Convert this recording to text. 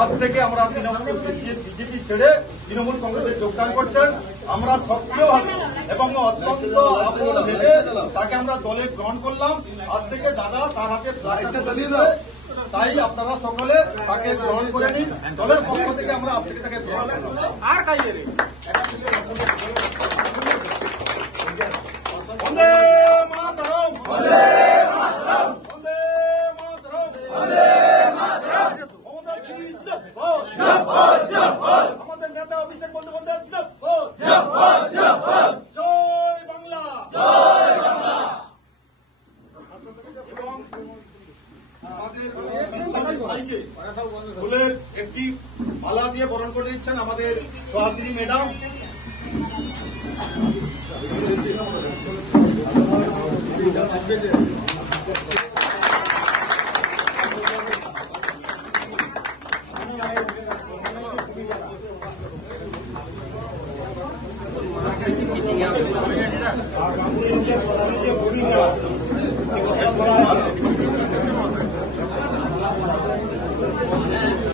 আজ থেকে আমরা বিজেপি ছেড়ে তৃণমূল কংগ্রেসে যোগদান করছেন। আমরা সক্রিয়ভাবে এবং অত্যন্ত আপন ভেবে তাকে আমরা দলে গ্রহণ করলাম। আজ থেকে দাদা তার হাতে তাই আপনারা সকলে তাকে গ্রহণ করে নিন। দলের পক্ষ থেকে আমরা আজ থেকে তাকে গ্রহণ করলাম। আর বন্দে মাতরম, বন্দে মাতরম, বন্দে মাতরম, বন্দে মাতরম। আমাদের নেতা অভিষেক বন্দ্যোপাধ্যায় জিন্দাবাদ, জিন্দাবাদ, জিন্দাবাদ। জয় বাংলা, জয় বাংলা। এবং আমাদের ভাইকে ফুলের একটি মালা দিয়ে বরণ করে দিচ্ছেন আমাদের সুহাসিনী ম্যাডাম।